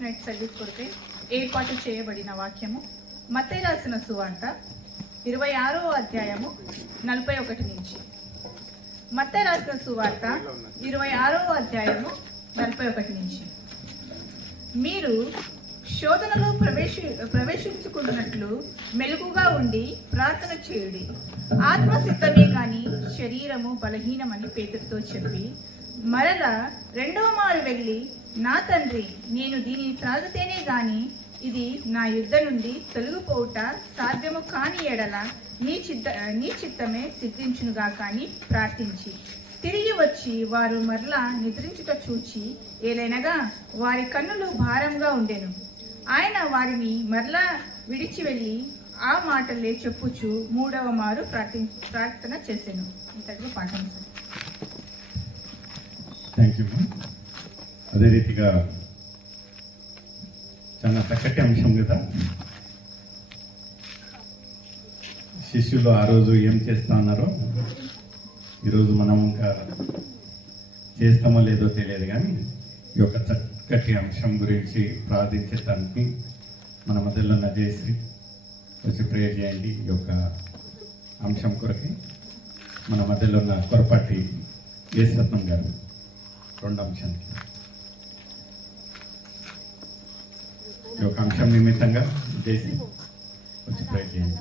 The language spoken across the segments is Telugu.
ఫస్ట్ నైట్ సర్వీస్ కొరకై ఏర్పాటు చేయబడిన వాక్యము మత్తయి రాసిన సువార్త 26వ అధ్యాయము 41 నుంచి. మత్తయి రాసిన సువార్త 26వ అధ్యాయము 41 నుంచి. మీరు శోధనలో ప్రవేశించుకున్నట్లు మెలకుగా ఉండి ప్రార్థన చేయుడి. ఆత్మ సిద్ధమే కానీ శరీరము బలహీనమని పేతురుతో చెప్పి మరలా రెండవ మారు వెళ్ళి, నా తండ్రి, నేను దీనిని త్రాగితేనే గాని ఇది నా యుద్ధ నుండి తొలగిపోవుట సాధ్యము కాని ఎడల నీ చిత్తమే సిద్ధించునుగా కానీ ప్రార్థించి తిరిగి వచ్చి వారు మరలా నిద్రించుట చూచి ఏలైనగా వారి కన్నులు భారంగా ఉండెను. ఆయన వారిని మరలా విడిచి వెళ్ళి ఆ మాటలే చెప్పుచు మూడవ మారు ప్రార్థన చేశాను. ఇంతటిలో పాఠం సార్. Thank you. అదే రీతిగా చాలా చక్కటి అంశం కదా. శిష్యులు ఆ రోజు ఏం చేస్తా ఉన్నారో ఈరోజు మనం ఇంకా చేస్తామో లేదో తెలియదు, కానీ ఈ యొక్క చక్కటి అంశం గురించి ప్రార్థించడానికి మన మధ్యలో ఉన్న జయశ్రీ వచ్చి ప్రేయర్ చేయండి. ఈ యొక్క అంశం కొరకి మన మధ్యలో ఉన్న కొరపాటి యేసరత్నం గారు రెండు అంశానికి ఈ యొక్క అంశం నిమిత్తంగా జయశ్రీ వచ్చి ప్రేయర్ చేయండి.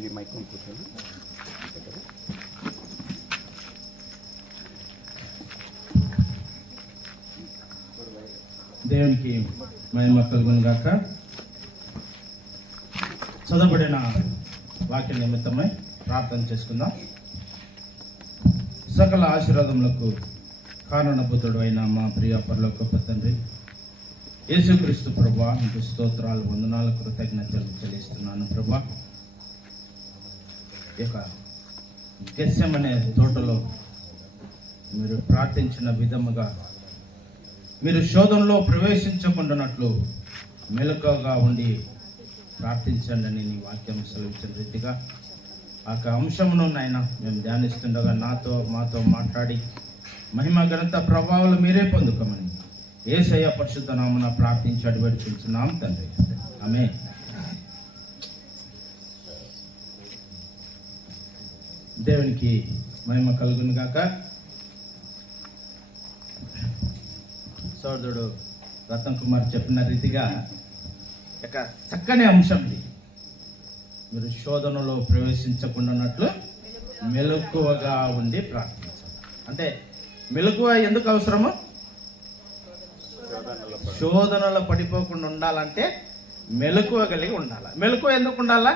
ఇది మైక్ కూర్చోండి. దేవునికి మహిమ కలుగును గాక. చదవబడిన వాక్య నిమిత్తమై ప్రార్థన చేసుకుందాం. సకల ఆశీర్వాదములకు కారణభూతుడు అయిన మా ప్రియ పరలోకపు తండ్రి యేసుక్రీస్తు ప్రభువా, మీకు స్తోత్రాలు, వందనాలు, కృతజ్ఞతలు చెల్లిస్తున్నాను ప్రభువా. ఈ యొక్క గెత్సెమనే తోటలో మీరు ప్రార్థించిన విధముగా మీరు శోధనలో ప్రవేశించకుండానట్లు మెలకుగా ఉండి ప్రార్థించండి అని నీ వాక్యం సెలవించిన రీతిగా ఆ అంశమును నాయన మేము ధ్యానిస్తుండగా మాతో మాట్లాడి మహిమ ఘనత ప్రభావాలు మీరే పొందుకోమని యేసయ్య పరిశుద్ధ నామమున ప్రార్థించి అడివేడుచున్నాం తండ్రి. ఆమేన్. దేవునికి మహిమ కలుగును గాక. సోదరుడు రతన్ కుమార్ చెప్పిన రీతిగా ఒక చక్కని అంశం ఇది. మీరు శోధనలో ప్రవేశించకుండానట్లు మెలకువగా ఉండి ప్రార్థించాలి. అంటే మెలకువ ఎందుకు అవసరము? శోధనలో పడిపోకుండా ఉండాలంటే మెలకువ కలిగి ఉండాలి. మెలకువ ఎందుకు ఉండాలా?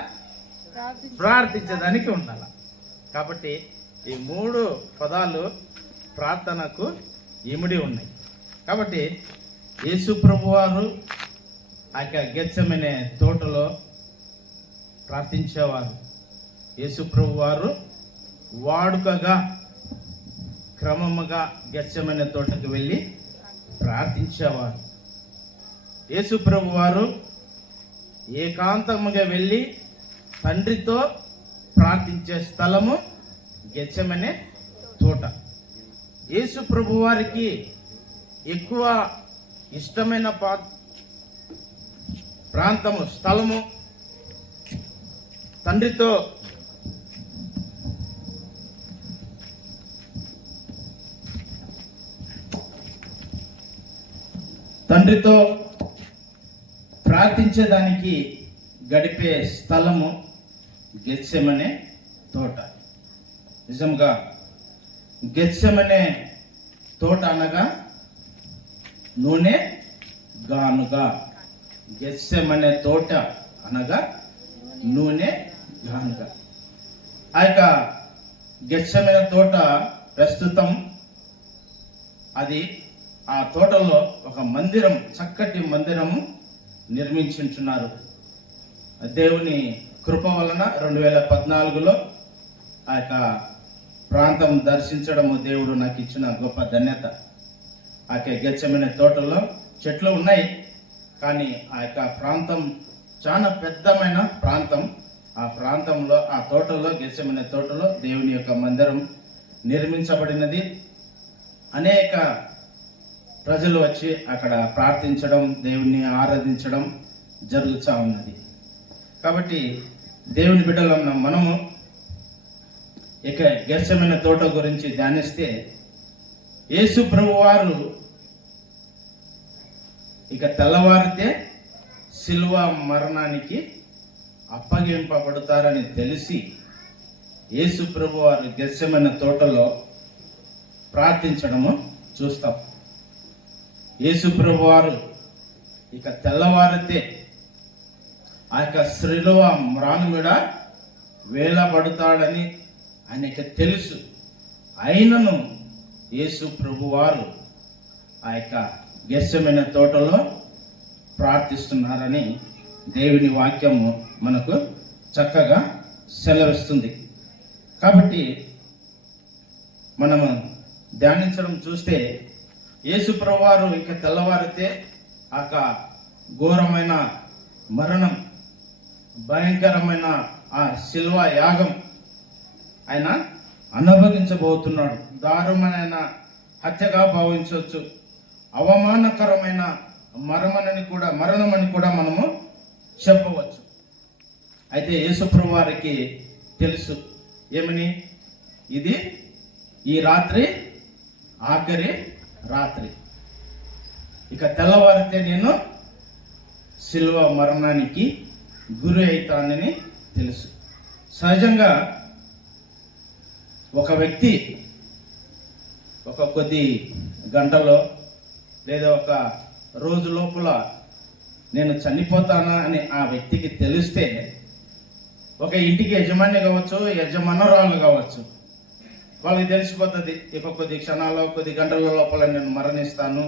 ప్రార్థించేదానికి ఉండాలి. కాబట్టి ఈ మూడు పదాలు ప్రార్థనకు ఇమిడి ఉన్నాయి. కాబట్టి యేసు ప్రభువారు ఆ యొక్క గెత్సెమనే తోటలో ప్రార్థించేవారు. యేసు ప్రభువారు వాడుకగా క్రమముగా గెత్సెమనే తోటకు వెళ్ళి ప్రార్థించేవారు. యేసు ప్రభువారు ఏకాంతముగా వెళ్ళి తండ్రితో ప్రార్థించే స్థలము గెత్సెమనే తోట. యేసు ప్రభువారికి ఎక్కువ ఇష్టమైన ప్రాంతము, స్థలము తండ్రితో ప్రార్థించేదానికి గడిపే స్థలము గెత్సెమనే తోట. నిజంగా గెత్సెమనే తోట అనగా నూనె గానుగా. గెత్సెమనే తోట అనగా నూనె గానుగా. ఆ యొక్క గెత్సెమనే తోట ప్రస్తుతం అది ఆ తోటలో ఒక మందిరం, చక్కటి మందిరము నిర్మించుంటున్నారు. దేవుని కృప వలన 2014లో ఆ యొక్క ప్రాంతం దర్శించడము దేవుడు నాకు ఇచ్చిన గొప్ప ధన్యత. ఆ యొక్క గెత్సెమనే తోటలో చెట్లు ఉన్నాయి, కానీ ఆ యొక్క ప్రాంతం చాలా పెద్దమైన ప్రాంతం. ఆ ప్రాంతంలో, ఆ తోటలో, గెత్సెమనే తోటలో దేవుని యొక్క మందిరం నిర్మించబడినది. అనేక ప్రజలు వచ్చి అక్కడ ప్రార్థించడం, దేవుని ఆరాధించడం జరుగుతూ ఉన్నది. కాబట్టి దేవుని బిడ్డలన్న మనము ఇక గెత్సెమనే తోట గురించి ధ్యానిస్తే, యేసు ప్రభువారు ఇక తెల్లవారితే సిలువ మరణానికి అప్పగింపబడతారని తెలిసి యేసు ప్రభువారు గెత్సెమనే తోటలో ప్రార్థించడము చూస్తాం. యేసు ప్రభువారు ఇక తెల్లవారితే ఆ యొక్క సిలువ మ్రాను మీద వేలబడతాడని ఆయనకి తెలుసు. అయినను యేసు ప్రభువారు ఆ యొక్క గెత్సెమనే తోటలో ప్రార్థిస్తున్నారని దేవుని వాక్యము మనకు చక్కగా సెలవిస్తుంది. కాబట్టి మనము ధ్యానించడం చూస్తే, యేసు ప్రభువారు ఇక తెల్లవారితే ఆ ఘోరమైన మరణం, భయంకరమైన ఆ శిల్వ యాగం ఆయన అనుభవించబోతున్నాడు. దారుణమైన హత్యగా భావించవచ్చు, అవమానకరమైన మరణమని కూడా మనము చెప్పవచ్చు. అయితే యేసు ప్రభువారికి తెలుసు ఏమని, ఇది ఈ రాత్రి ఆఖరి రాత్రి, ఇక తెల్లవారితే నేను శిలువ మరణానికి గురి అవుతానని తెలుసు. సహజంగా ఒక వ్యక్తి ఒక కొద్ది గంటలో లేదా ఒక రోజు లోపల నేను చనిపోతానా అని ఆ వ్యక్తికి తెలిస్తే, ఒక ఇంటికి యజమాని కావచ్చు, యజమానురాలు కావచ్చు, వాళ్ళకి తెలిసిపోతుంది ఇక కొద్ది క్షణాల్లో, కొద్ది గంటల లోపల నేను మరణిస్తాను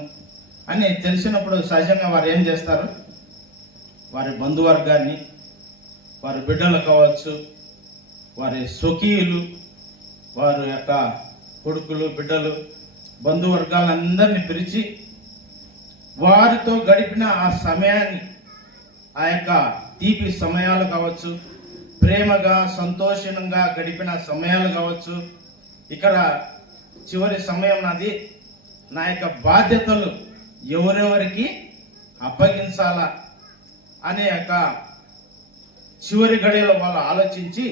అని తెలిసినప్పుడు సహజంగా వారు ఏం చేస్తారు, వారి బంధువర్గాన్ని, వారి బిడ్డలు కావచ్చు, వారి స్వకీయులు, వారి యొక్క కొడుకులు, బిడ్డలు, బంధువర్గాలందరినీ పిలిచి వారితో గడిపిన ఆ సమయాన్ని, ఆ యొక్క తీపి సమయాలు కావచ్చు, ప్రేమగా సంతోషంగా గడిపిన సమయాలు కావచ్చు, ఇక్కడ చివరి సమయం నాది, నా యొక్క బాధ్యతలు ఎవరెవరికి అప్పగించాలా అనే యొక్క చివరి గడియలో వాళ్ళు ఆలోచించి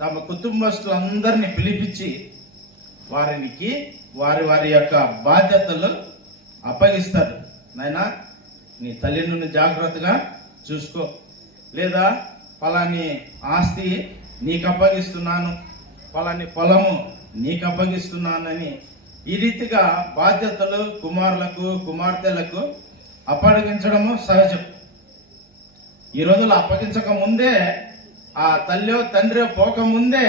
తమ కుటుంబస్తులందరినీ పిలిపించి వారికి వారి యొక్క బాధ్యతలు అప్పగిస్తారు. నాయనా, నీ తల్లిని జాగ్రత్తగా చూసుకో, లేదా పలాని ఆస్తి నీకు అప్పగిస్తున్నాను, పలాని పొలము నీకు అప్పగిస్తున్నానని ఈ రీతిగా బాధ్యతలు కుమారులకు, కుమార్తెలకు అప్పగించడము సహజం. ఈ రోజుల్లో అప్పగించక ముందే, ఆ తల్లి తండ్రి పోకముందే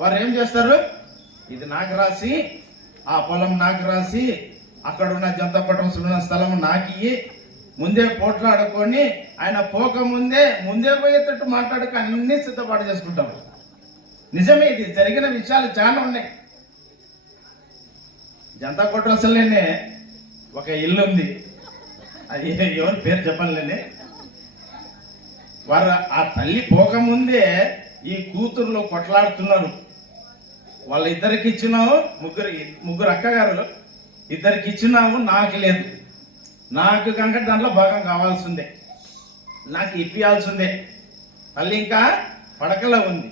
వారు ఏం చేస్తారు, ఇది నాకు రాసి, ఆ పొలం నాకు రాసి, అక్కడున్న జంత పట్టణ స్థలం నాకు ఇయ్యి, ముందే పోట్లాడుకొని ఆయన పోకముందే ముందే పోయేటట్టు మాట్లాడుకు అన్ని సిద్ధపాటు చేసుకుంటాం. నిజమే, ఇది జరిగిన విషయాలు చాలా ఉన్నాయి. జంతా కొట్రసల్లోనే ఒక ఇల్లు ఉంది, అది ఎవరి పేరు చెప్పలేని, వారు ఆ తల్లి పోకముందే ఈ కూతుర్లు కొట్లాడుతున్నారు. వాళ్ళిద్దరికి ఇచ్చినావు, ముగ్గురు అక్కగారు, ఇద్దరికి ఇచ్చినావు, నాకు లేదు, నాకు కనుక దాంట్లో భాగం కావాల్సిందే, నాకు ఇప్పియాల్సిందే, తల్లి ఇంకా పడకలో ఉంది.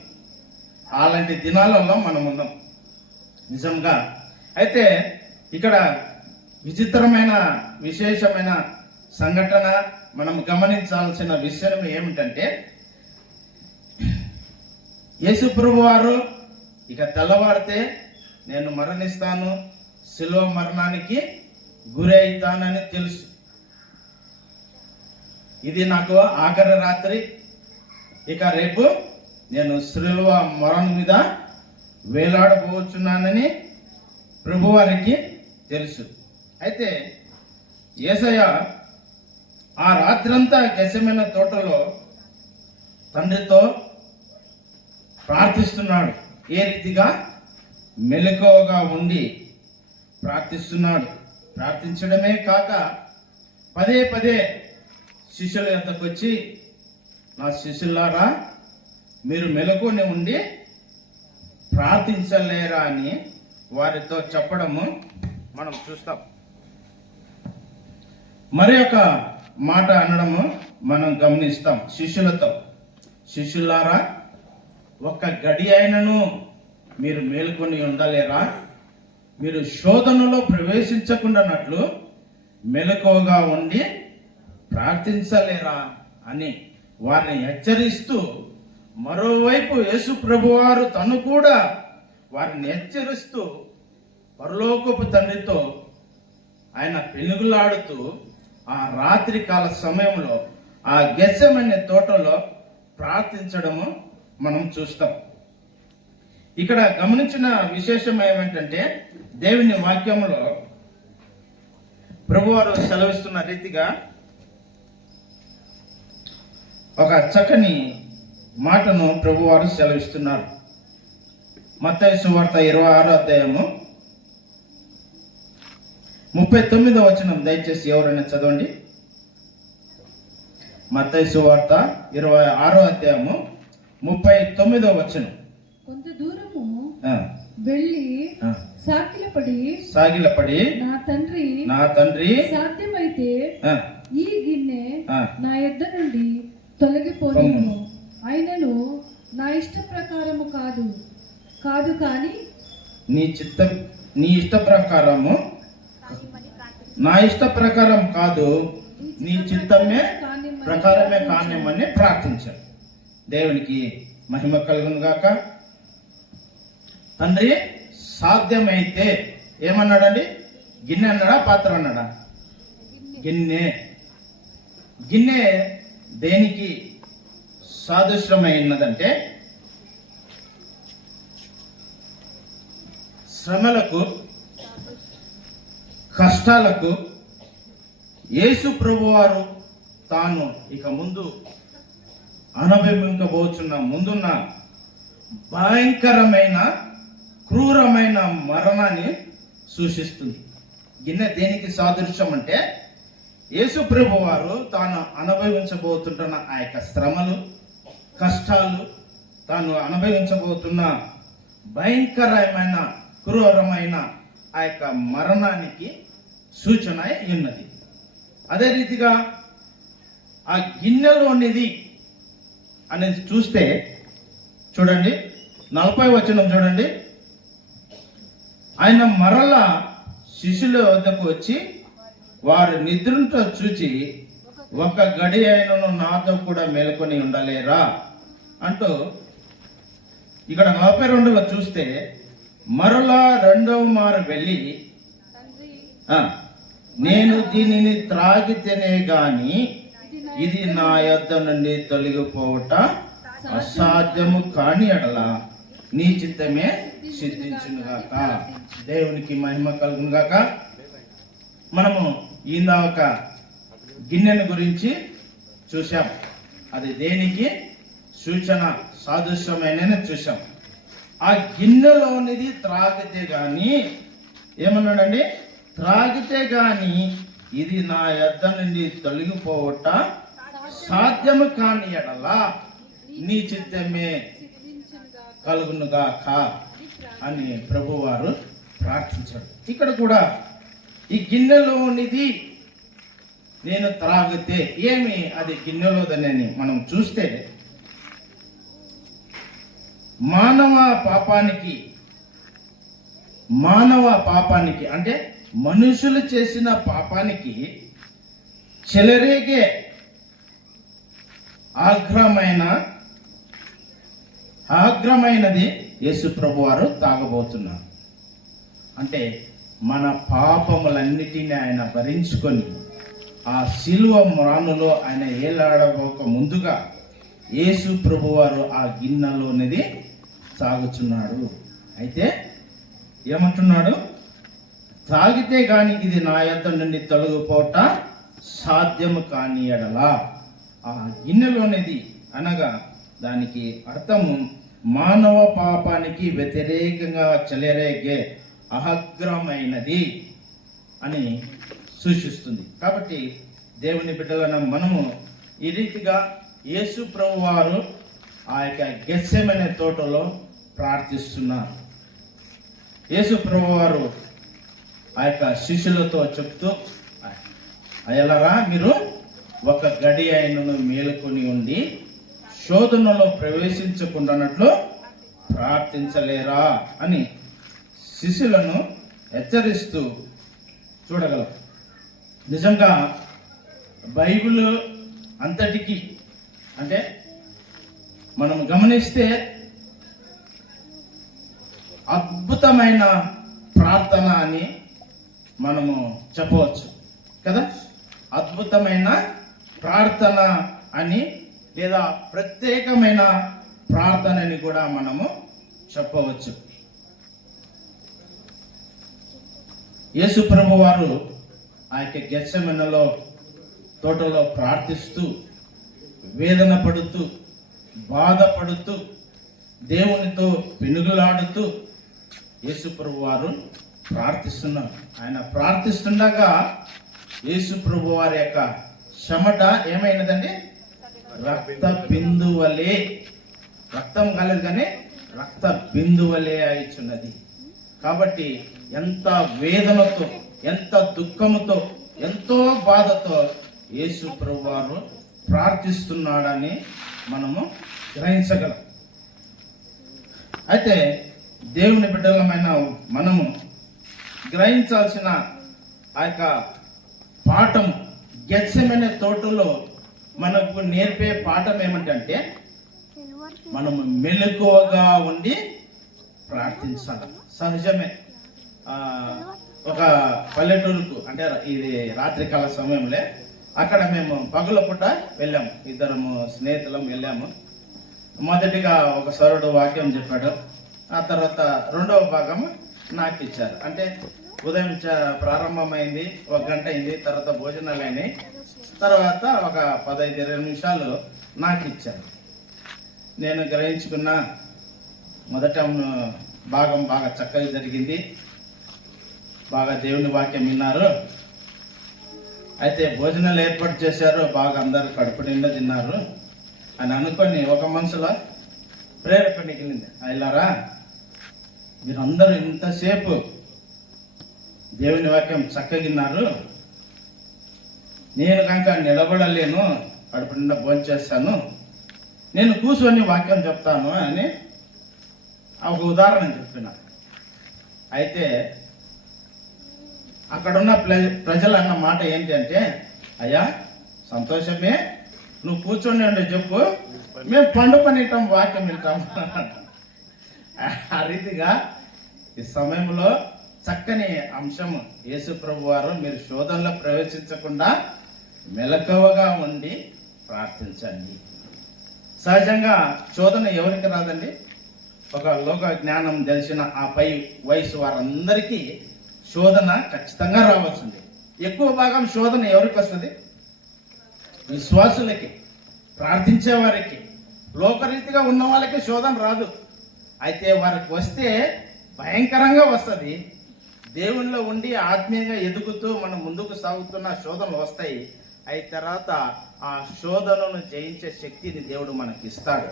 అలాంటి దినాలలో మనం ఉన్నాం నిజంగా. అయితే ఇక్కడ విచిత్రమైన విశేషమైన సంఘటన మనం గమనించాల్సిన విషయం ఏమిటంటే, యేసు ప్రభువారు ఇక తెల్లవారితే నేను మరణిస్తాను, శిలువ మరణానికి గురి అవుతానని తెలుసు. ఇది నాకు ఆఖరి రాత్రి, ఇక రేపు నేను శిలువ మరణం మీద వేలాడబోచున్నానని ప్రభువారికి తెలుసు. అయితే యేసయ్య ఆ రాత్రంతా గెత్సెమనే తోటలో తండ్రితో ప్రార్థిస్తున్నాడు. ఏ రీతిగా? మెలకువగా ఉండి ప్రార్థిస్తున్నాడు. ప్రార్థించడమే కాక పదే పదే శిష్యుల యొద్దకు వచ్చి, నా శిష్యులారా, మీరు మెలకువని ఉండి ప్రార్థించలేరా అని వారితో చెప్పడము మనం చూస్తాం. మరి ఒక మాట అనడము మనం గమనిస్తాం శిష్యులతో. శిష్యులారా, ఒక్క గడి అయినను మీరు మేలుకొని ఉండలేరా? మీరు శోధనలో ప్రవేశించకుండానట్లు మెలకువగా ఉండి ప్రార్థించలేరా అని వారిని హెచ్చరిస్తూ, మరోవైపు యేసు ప్రభువారు తను కూడా వారిని హెచ్చరిస్తూ పరలోకపు తండ్రితో ఆయన పెనుగులాడుతూ ఆ రాత్రి కాల సమయంలో ఆ గెత్సెమనే తోటలో ప్రార్థించడము మనం చూస్తాం. ఇక్కడ గమనించిన విశేషం ఏమిటంటే, దేవుని వాక్యంలో ప్రభువారు సెలవిస్తున్న రీతిగా ఒక చక్కని మాటను ప్రభువారు సెలవిస్తున్నారు. మత్తయి సువార్త 26వ అధ్యాయము 39వ వచనం దయచేసి ఎవరైనా చదవండి. మత్తయి సువార్త 26వ అధ్యాయము 39వ వచనం. కొంత దూరము వెళ్ళి సాగిలపడి నా తండ్రి సాధ్యమైతే ఈ గిన్నె నా యొద్ద నుండి తొలగిపోను, అయినను నా ఇష్ట ప్రకారము కాదు కానీ నీ ఇష్ట ప్రకారము, నా ఇష్ట ప్రకారం కాదు, నీ చిత్తమే ప్రకారమే కానివ్వమని ప్రార్థించాడు. దేవునికి మహిమ కలుగును గాక. తండ్రి సాధ్యమైతే ఏమన్నాడండి? గిన్నె అన్నాడా, పాత్ర అన్నాడా? గిన్నె దేనికి సాదృశ్యమైనదంటే, శ్రమలకు, కష్టాలకు యేసు ప్రభువారు తాను ఇక ముందు అనుభవించబోతున్న ముందున్న భయంకరమైన క్రూరమైన మరణాన్ని సూచిస్తుంది. గిన్నె దేనికి సాదృశ్యం అంటే, యేసు ప్రభువారు తాను అనుభవించబోతుంటున్న ఆ యొక్క శ్రమలు, కష్టాలు, తాను అనుభవించబోతున్న భయంకరమైన క్రూరమైన ఆ యొక్క మరణానికి సూచన ఉన్నది. అదే రీతిగా ఆ గిన్నెలోనిది అనేది చూస్తే చూడండి, 40వ వచనం చూడండి. ఆయన మరలా శిష్యుల వద్దకు వచ్చి వారు నిద్రతో చూచి, ఒక గడి అయినను నాతో కూడా మేలుకొని ఉండలేరా అంటూ, ఇక్కడ 42లో చూస్తే మరలా రెండవ మారు వెళ్ళి, నేను దీనిని త్రాగితేనే గాని ఇది నా యొద్ద నుండి తొలగిపోవట అసాధ్యము కాని ఎడల నీ చిత్తమే సిద్ధించునుగాక. దేవునికి మహిమ కలుగునుగాక. మనము ఇందాక గిన్నెను గురించి చూసాం. అది దేనికి సూచన సాదృశ్యమైన చూసాం. ఆ గిన్నెలోనిది త్రాగితే గాని, ఏమన్నాడండి? త్రాగితే గాని ఇది నా యొద్ద నుండి తొలగిపోవట సాధ్యము కాని ఎడల నీ చిత్తమే కలుగునుగాక అని ప్రభువారు ప్రార్థించాడు. ఇక్కడ కూడా ఈ గిన్నెలోనిది నేను త్రాగితే ఏమి అది గిన్నెలోదనని మనం చూస్తే, మానవ పాపానికి అంటే మనుషులు చేసిన పాపానికి చెలరేగే ఆగ్రమైనది యేసు ప్రభువారు తాగబోతున్నారు. అంటే మన పాపములన్నిటినీ ఆయన భరించుకొని ఆ శిలువ మ్రానులో ఆయన ఏలాడబోక ముందుగా యేసు ప్రభువారు ఆ గిన్నెలోనిది తాగుచున్నాడు. అయితే ఏమంటున్నాడు? తాగితే గాని ఇది నా యొద్ద నుండి తొలగిపోవట సాధ్యము కాని ఎడల. ఆ గిన్నెలోనిది అనగా దానికి అర్థము మానవ పాపానికి వ్యతిరేకంగా చెలరేగే అహగ్రమైనది అని సూచిస్తుంది. కాబట్టి దేవుని బిడ్డలైన మనము ఈ రీతిగా యేసు ప్రభు వారు ఆ యొక్క గెత్సెమనే తోటలో ప్రార్థిస్తున్నారు. యేసు ప్రభు వారు ఆ యొక్క శిష్యులతో చెప్తూ, అయ్యలారా మీరు ఒక గడి అయినను మేలుకొని ఉండి శోధనలో ప్రవేశించకుండానట్లు ప్రార్థించలేరా అని శిష్యులను హెచ్చరిస్తూ చూడగలం. నిజంగా బైబిల్ అంతటికి అంటే మనం గమనిస్తే అద్భుతమైన ప్రార్థన అని మనము చెప్పవచ్చు కదా. అద్భుతమైన ప్రార్థన అని లేదా ప్రత్యేకమైన ప్రార్థన అని కూడా మనము చెప్పవచ్చు. యేసు ప్రభు వారు ఆ యొక్క గెత్సెమనెలో తోటలో ప్రార్థిస్తూ, వేదన పడుతూ, బాధపడుతూ, దేవునితో పెనుగులాడుతూ యేసు ప్రభు వారు ప్రార్థిస్తున్నారు. ఆయన ప్రార్థిస్తుండగా యేసు ప్రభు వారి యొక్క చెమట ఏమైనదండి? రక్త బిందువలే, రక్తం కాలేదు కానీ రక్త బిందువలే అయిచున్నది. కాబట్టి ఎంత వేదనతో, ఎంత దుఃఖముతో, ఎంతో బాధతో యేసు ప్రభు వారు ప్రార్థిస్తున్నాడని మనము గ్రహించగలం. అయితే దేవుని బిడ్డలమైన మనము గ్రహించాల్సిన ఆ యొక్క పాఠం గెత్సెమనే తోటలో మనకు నేర్పే పాఠం ఏమిటంటే మనము మెలకువగా ఉండి ప్రార్థించాలి. సహజమే ఒక పల్లెటూరుకు అంటే ఇది రాత్రికాల సమయంలో అక్కడ మేము పగుల పూట వెళ్ళాము. ఇద్దరము స్నేహితులం వెళ్ళాము. మొదటిగా ఒక సరుడు వాక్యం చెప్పాడు. ఆ తర్వాత రెండవ భాగం నాకు ఇచ్చారు. అంటే ఉదయం ప్రారంభమైంది, 1 గంట అయింది, తర్వాత భోజనాలు అయినాయి, తర్వాత ఒక 15-20 నిమిషాలు నాకు ఇచ్చారు. నేను గ్రహించుకున్న మొదట భాగం బాగా చక్కగా జరిగింది, బాగా దేవుని వాక్యం విన్నారు. అయితే భోజనాలు ఏర్పాటు చేశారు, బాగా అందరూ కడుపు నిండా తిన్నారు అని అనుకొని ఒక మనసులో ప్రేరేపణ మిగిలింది. అయిలారా మీరందరూ ఇంతసేపు దేవుని వాక్యం చక్కగిన్నారు, నేను కనుక నిలబడలేను, కడుపు నిండా భోంచేస్తాను, నేను కూర్చొని వాక్యం చెప్తాను అని ఒక ఉదాహరణ చెప్పిన. అయితే అక్కడున్న ప్రజలు అన్న మాట ఏంటంటే, అయ్యా సంతోషమే, నువ్వు కూర్చొని ఉండే చెప్పు, మేము పండుకొని వింటాం, వాక్యం వింటాం. ఆ రీతిగా ఈ సమయంలో చక్కని అంశం యేసు ప్రభు వారు మీరు శోధనలో ప్రవేశించకుండా మెలకువగా ఉండి ప్రార్థించండి. సహజంగా శోధన ఎవరికి రాదండి? ఒక లోక జ్ఞానం తెలిసిన ఆ పై వయసు వారందరికీ శోధన ఖచ్చితంగా రావాల్సింది. ఎక్కువ భాగం శోధన ఎవరికి వస్తుంది? విశ్వాసులకి, ప్రార్థించే వారికి. లోకరీతిగా ఉన్న వాళ్ళకి శోధన రాదు. అయితే వారికి వస్తే భయంకరంగా వస్తుంది. దేవునిలో ఉండి ఆత్మీయంగా ఎదుగుతూ మనం ముందుకు సాగుతున్న శోధనలు వస్తాయి. అయిన తర్వాత ఆ శోధనను జయించే శక్తిని దేవుడు మనకి ఇస్తాడు.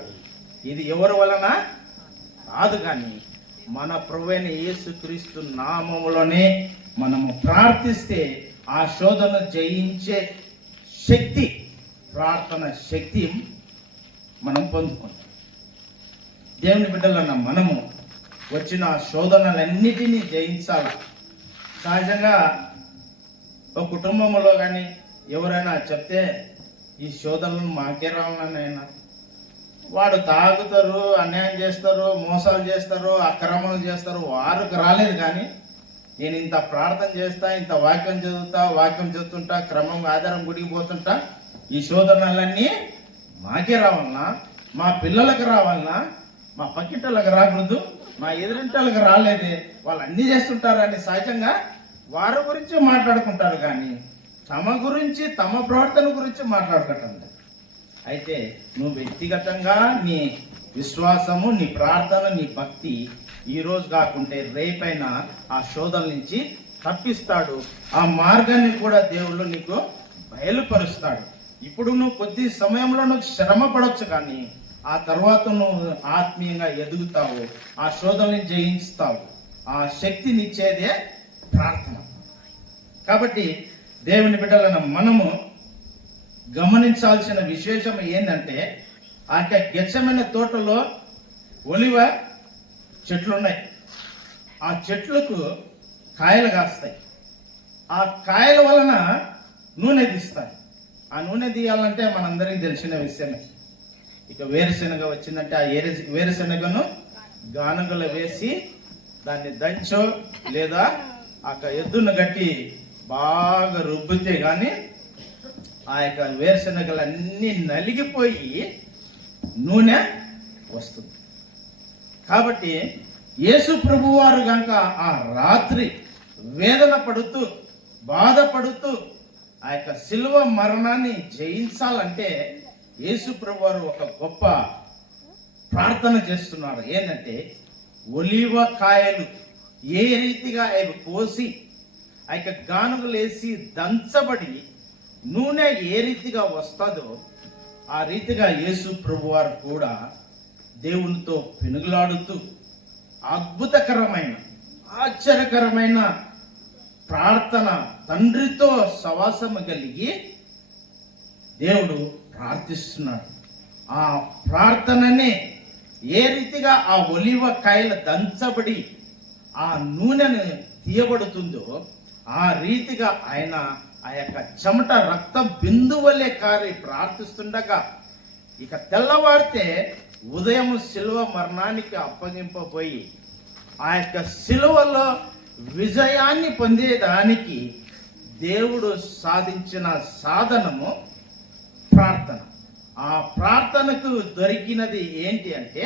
ఇది ఎవరి వలన కాదు, కానీ మన ప్రభువైన యేసుక్రీస్తు నామములోనే మనము ప్రార్థిస్తే ఆ శోధనను జయించే శక్తి, ప్రార్థన శక్తి మనం పొందుకుంటాం. దేవుని బిడ్డలన్న మనము వచ్చిన శోధనలన్నిటినీ జయించాలి. సహజంగా ఒక కుటుంబంలో కానీ ఎవరైనా చెప్తే ఈ శోధనలు మాకే రావాలనైనా, వాడు తాగుతారు, అన్యాయం చేస్తారు, మోసాలు చేస్తారు, అక్రమాలు చేస్తారు, వారికి రాలేదు. కానీ నేను ఇంత ప్రార్థన చేస్తా, ఇంత వాక్యం చదువుతుంటా, క్రమంగా ఆధారం గుడికి పోతుంటా, ఈ శోధనలన్నీ మాకే రావాలన్నా, మా పిల్లలకు రావాలన్నా, మా పక్కింటలకు రాకూడదు, మా ఎదురింటలకు రాలేదే, వాళ్ళు అన్నీ చేస్తుంటారని సహజంగా వారి గురించి మాట్లాడుకుంటారు. కానీ తమ గురించి, తమ ప్రవర్తన గురించి మాట్లాడుకుంటారు. అయితే నువ్వు వ్యక్తిగతంగా నీ విశ్వాసము, నీ ప్రార్థన, నీ భక్తి ఈరోజు కాకుంటే రేపైనా ఆ శోధన నుంచి తప్పిస్తాడు. ఆ మార్గాన్ని కూడా దేవుళ్ళు నీకు బయలుపరుస్తాడు. ఇప్పుడు నువ్వు కొద్ది సమయంలో నువ్వు శ్రమ పడవచ్చు, కానీ ఆ తర్వాత నువ్వు ఆత్మీయంగా ఎదుగుతావు, ఆ శోధనని జయిస్తావు. ఆ శక్తినిచ్చేదే ప్రార్థన. కాబట్టి దేవుని బిడ్డలైన మనము గమనించాల్సిన విశేషం ఏంటంటే, ఆ యొక్క గెత్సెమనే తోటలో ఒలివ చెట్లు ఉన్నాయి. ఆ చెట్లకు కాయలు కాస్తాయి. ఆ కాయల వలన నూనె తీస్తాయి. ఆ నూనె తీయాలంటే మనందరికీ తెలిసిన విషయమే. ఇక వేరుశెనగ వచ్చిందంటే ఆ వేరుశెనగను గానుగలు వేసి దాన్ని దంచో లేదా ఆ ఎద్దును గట్టి బాగా రుబ్బితే కానీ ఆ యొక్క వేరుశెనగలన్నీ నలిగిపోయి నూనె వస్తుంది. కాబట్టి యేసు ప్రభువారు గనుక ఆ రాత్రి వేదన పడుతూ బాధపడుతూ ఆ యొక్క శిలువ మరణాన్ని జయించాలంటే యేసు ప్రభువారు ఒక గొప్ప ప్రార్థన చేస్తున్నారు. ఏంటంటే, ఒలీవ కాయలు ఏ రీతిగా అవి కోసి ఆ యొక్క గానుగలేసి దంచబడి నూనె ఏ రీతిగా వస్తుందో ఆ రీతిగా యేసు ప్రభువారు కూడా దేవునితో పెనుగులాడుతూ అద్భుతకరమైన ఆశ్చర్యకరమైన ప్రార్థన, తండ్రితో సవాసము కలిగి దేవుడు ప్రార్థిస్తున్నాడు. ఆ ప్రార్థననే ఏ రీతిగా ఆ ఒలివ కాయలు దంచబడి ఆ నూనెను తీయబడుతుందో ఆ రీతిగా ఆయన ఆ యొక్క చెమట రక్త బిందువలే కారి ప్రార్థిస్తుండగా, ఇక తెల్లవారితే ఉదయం శిలువ మరణానికి అప్పగింపబోయి ఆ యొక్క శిలువలో విజయాన్ని పొందేదానికి దేవుడు సాధించిన సాధనము ప్రార్థన. ఆ ప్రార్థనకు దొరికినది ఏంటి అంటే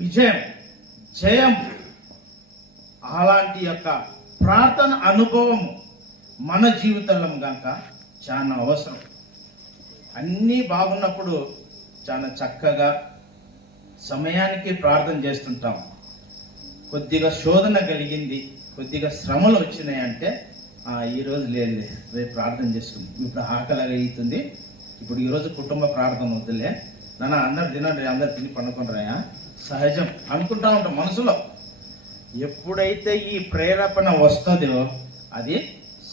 విజయం, జయం. అలాంటి యొక్క ప్రార్థన అనుభవము మన జీవితంలో కనుక చాలా అవసరం. అన్నీ బాగున్నప్పుడు చాలా చక్కగా సమయానికి ప్రార్థన చేస్తుంటాం. కొద్దిగా శోధన కలిగింది, కొద్దిగా శ్రమలు వచ్చినాయంటే ఈరోజు లేదు, రేపు ప్రార్థన చేసుకుంది, ఇప్పుడు ఆకలి అవుతుంది, ఇప్పుడు ఈరోజు కుటుంబ ప్రార్థన వద్దులే నాన్న, అందరు తినండి, అందరు తిని పండుకుంటారా, సహజం అనుకుంటా ఉంటాం మనసులో. ఎప్పుడైతే ఈ ప్రేరేపణ వస్తుందో అది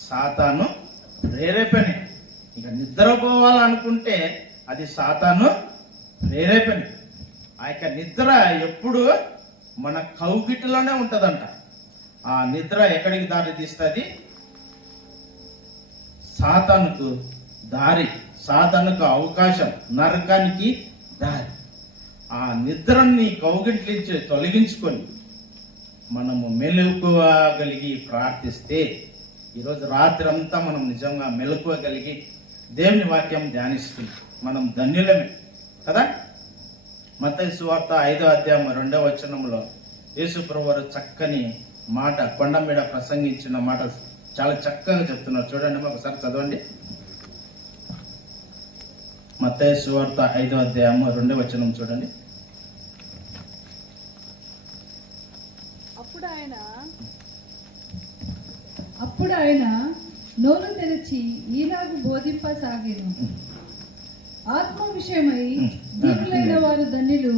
సాతాను ప్రేరేపణే. ఇక నిద్రపోవాలనుకుంటే అది సాతాను ప్రేరేపణ. ఆ యొక్క నిద్ర ఎప్పుడు మన కౌగిటిలోనే ఉంటుందంట. ఆ నిద్ర ఎక్కడికి దారి తీస్తుంది? సాతానుకు దారి, సాతానుకు అవకాశం, నరకానికి దారి. ఆ నిద్రని కౌగిట్లించి తొలగించుకొని మనము మెలకువగలిగి ప్రార్థిస్తే ఈరోజు రాత్రి అంతా మనం నిజంగా మెలకువగలిగి దేవుని వాక్యం ధ్యానిస్తుంది మనం ధన్యులమే కదా. మత్తయి సువార్త 5వ అధ్యాయం 2వ వచనంలో యేసు ప్రభువారు చక్కని మాట, కొండ మీద ప్రసంగించిన మాట చాలా చక్కగా చెప్తున్నారు. చూడండి, ఒకసారి చదవండి. మత్తయి సువార్త 5వ అధ్యాయం 2వ వచనం చూడండి. అప్పుడు ఆయన నోరు తెరిచి ఈలాగు బోధింపసాగాను, ఆత్మ విషయమై దీనులైన వారు ధన్యులు.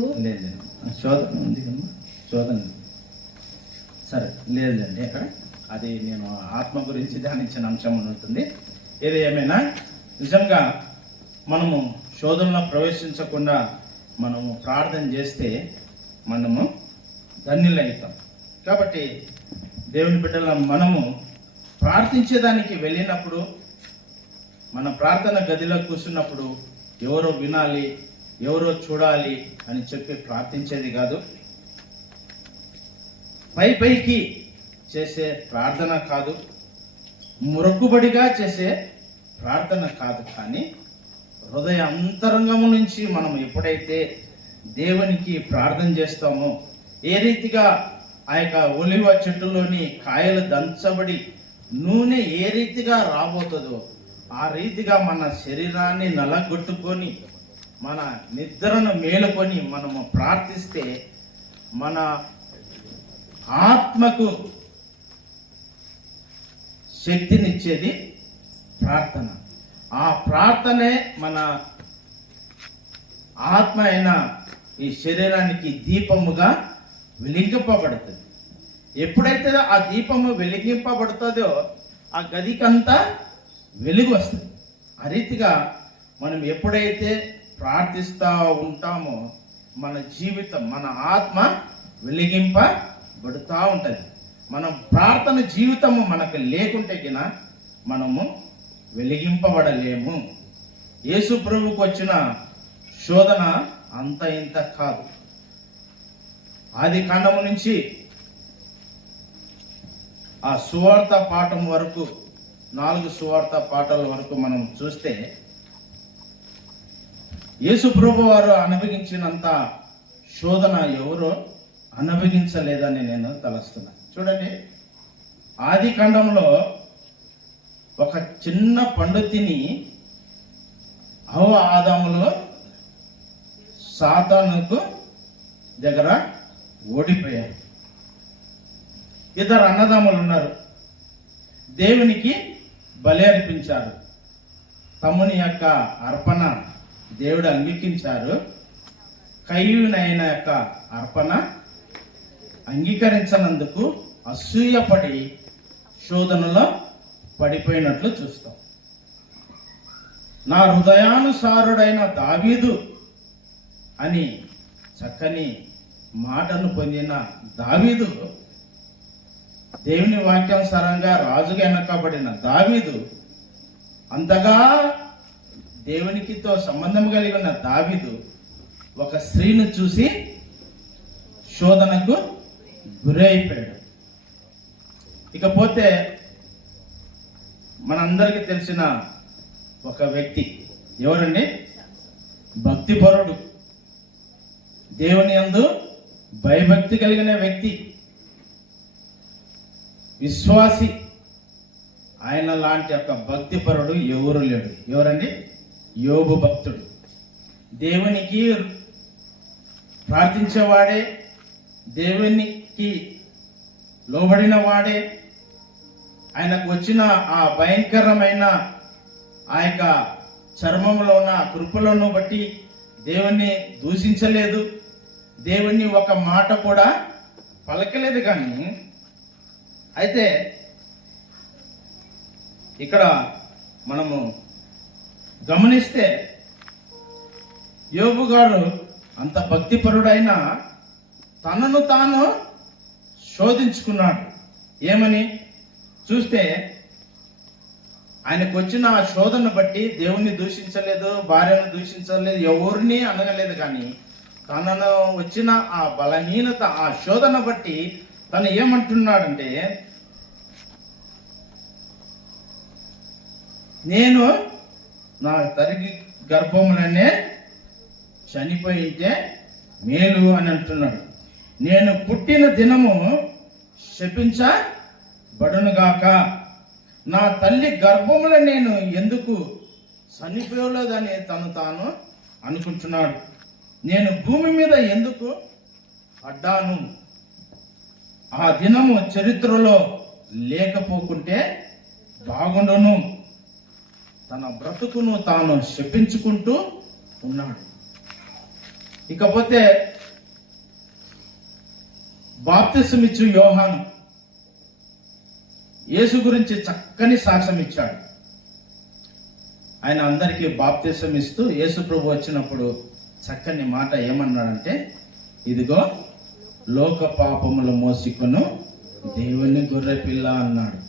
శోధన ఉంది కదా, శోధన సరే లేదండి అక్కడ, అది నేను ఆత్మ గురించి ధ్యానించిన అంశం ఉంటుంది. ఏది ఏమైనా నిజంగా మనము శోధనలో ప్రవేశించకుండా మనము ప్రార్థన చేస్తే మనము ధన్యులవుతాం. కాబట్టి దేవుని బిడ్డల మనము ప్రార్థించేదానికి వెళ్ళినప్పుడు, మన ప్రార్థన గదిలో కూర్చున్నప్పుడు ఎవరో వినాలి, ఎవరో చూడాలి అని చెప్పి ప్రార్థించేది కాదు. పైకి చేసే ప్రార్థన కాదు, మొక్కుబడిగా చేసే ప్రార్థన కాదు, కానీ హృదయ అంతరంగము నుంచి మనం ఎప్పుడైతే దేవునికి ప్రార్థన చేస్తామో, ఏ రీతిగా ఆ యొక్క ఒలివ చెట్టులోని కాయలు దంచబడి నూనె ఏ రీతిగా రాబోతుందో ఆ రీతిగా మన శరీరాన్ని నలగొట్టుకొని మన నిద్రను మేలుకొని మనము ప్రార్థిస్తే మన ఆత్మకు శక్తినిచ్చేది ప్రార్థన. ఆ ప్రార్థనే మన ఆత్మ అయిన ఈ శరీరానికి దీపముగా వెలిగింపబడుతుంది. ఎప్పుడైతే ఆ దీపము వెలిగింపబడుతుందో ఆ గదికంతా వెలుగు వస్తుంది. ఆ రీతిగా మనం ఎప్పుడైతే ప్రార్థిస్తూ ఉంటామో మన జీవితం, మన ఆత్మ వెలిగింపబడుతూ ఉంటుంది. మనం ప్రార్థన జీవితము మనకు లేకుంటే గిన మనము వెలిగింపబడలేము. యేసు ప్రభువుకు వచ్చిన శోధన అంత ఇంత కాదు. ఆది కాండము నుంచి ఆ సువార్త పాఠం వరకు 4 సువార్త పాఠాల వరకు మనం చూస్తే యేసు ప్రభు వారు అనుభవించినంత శోధన ఎవరో అనుభవించలేదని నేను తలస్తున్నాను. చూడండి, ఆది కాండంలో ఒక చిన్న పండు తిని హవ్వ ఆదాములో సాతానుకు దగ్గర ఓడిపోయారు. ఇద్దరు అన్నదమ్ములు ఉన్నారు. దేవునికి బలి అర్పించారు. తమ్ముని యొక్క అర్పణ దేవుడు అంగీకరించారు. కయ్యూనైన యొక్క అర్పణ అంగీకరించనందుకు అసూయపడి శోధనలో పడిపోయినట్లు చూస్తాం. నా హృదయానుసారుడైన దావీదు అని చక్కని మాటను పొందిన దావీదు, దేవుని వాక్యానుసారంగా రాజుగా ఎన్నుకబడిన దావీదు, అంతగా దేవునికితో సంబంధం కలిగి ఉన్న దావీదు ఒక స్త్రీని చూసి శోధనకు గురైపోయాడు. ఇకపోతే మనందరికీ తెలిసిన ఒక వ్యక్తి ఎవరండి? భక్తిపరుడు, దేవుని యందు భయభక్తి కలిగిన వ్యక్తి, విశ్వాసి. ఆయన లాంటి యొక్క భక్తిపరుడు ఎవరు లేడు. ఎవరండి? యోబు భక్తుడు. దేవునికి ప్రార్థించేవాడే, దేవునికి లోబడిన వాడే. ఆయనకు వచ్చిన ఆ భయంకరమైన ఆ యొక్క చర్మంలో ఉన్న కృపలను బట్టి దేవుణ్ణి దూషించలేదు, దేవుణ్ణి ఒక మాట కూడా పలకలేదు. కానీ అయితే ఇక్కడ మనము గమనిస్తే యోబు గారు అంత భక్తిపరుడైన తనను తాను శోధించుకున్నాడు. ఏమని చూస్తే ఆయనకు వచ్చిన ఆ శోధన బట్టి దేవుణ్ణి దూషించలేదు, భార్యను దూషించలేదు, ఎవరిని అనగలేదు. కానీ తనను వచ్చిన ఆ బలహీనత, ఆ శోధన బట్టి తను ఏమంటున్నాడంటే, నేను నా తల్లి గర్భములనే చనిపోయింటే మేలు అని అంటున్నాడు. నేను పుట్టిన దినము శపించబడునుగాక, నా తల్లి గర్భముల నేను ఎందుకు చనిపోలేదని తను తాను అనుకుంటున్నాడు. నేను భూమి మీద ఎందుకు పడ్డాను, ఆ దినము చరిత్రలో లేకపోకుంటే బాగుండును. తన బ్రతుకును తాను శపించుకుంటూ ఉన్నాడు. ఇకపోతే బాప్తిసమిచ్చు యోహాను యేసు గురించి చక్కని సాక్ష్యం ఇచ్చాడు. ఆయన అందరికీ బాప్తిసం ఇస్తూ యేసు ప్రభు వచ్చినప్పుడు చక్కని మాట ఏమన్నాడంటే, ఇదిగో లోక పాపములు మోసికొను దేవుని గొర్రె పిల్ల అన్నాడు.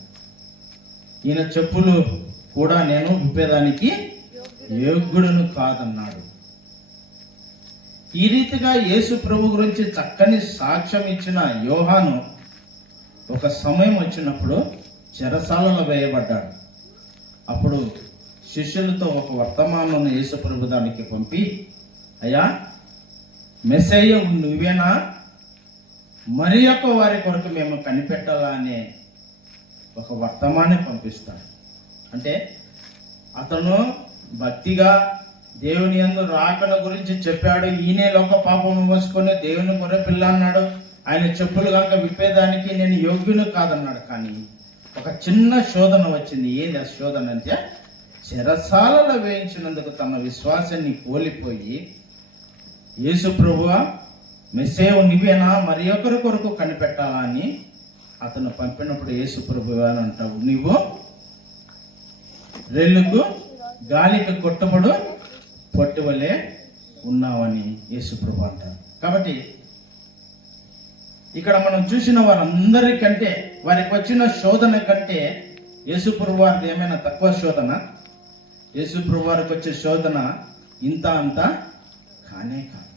ఈయన చెప్పులు కూడా నేను విప్పేదానికి యోగ్యుడును కాదన్నాడు. ఈ రీతిగా యేసు ప్రభు గురించి చక్కని సాక్ష్యం ఇచ్చిన యోహాను ఒక సమయం వచ్చినప్పుడు చెరసాలలో వేయబడ్డాడు. అప్పుడు శిష్యులతో ఒక వర్తమానం యేసు ప్రభు దానికి పంపి, అయ్యా మెస్సయ్య నువ్వేనా, మరి యొక్క వారి కొరకు మేము కనిపెట్టాలా అనే ఒక వర్తమానం పంపిస్తాడు. అంటే అతను భక్తిగా దేవుని యందు రాకడ గురించి చెప్పాడు. ఈయనే లోక పాపం మోసుకొని దేవుని గొర్రె పిల్ల అన్నాడు. ఆయన చెప్పులు కనుక విప్పేదానికి నేను యోగ్యును కాదన్నాడు. కానీ ఒక చిన్న శోధన వచ్చింది. ఏంది ఆ శోధన అంటే, చెరసాలలో వేయించినందుకు తమ విశ్వాసాన్ని కోల్పోయి, యేసు ప్రభువా మెస్సేవు నీవేనా, మరి ఒకరి కొరకు కనిపెట్టాలా అని అతను పంపినప్పుడు, యేసు ప్రభువా అని అంటావు, నీవు రెల్లుకు గాలికి కొట్టబడు పొట్టివలే ఉన్నావని యేసు ప్రభు అంటారు. కాబట్టి ఇక్కడ మనం చూసిన వారందరికంటే, వారికి వచ్చిన శోధన కంటే యేసు ప్రభు వారిది ఏమైనా తక్కువ శోధన? యేసు ప్రభు వారికి వచ్చే శోధన ఇంత అంత కానే కాదు.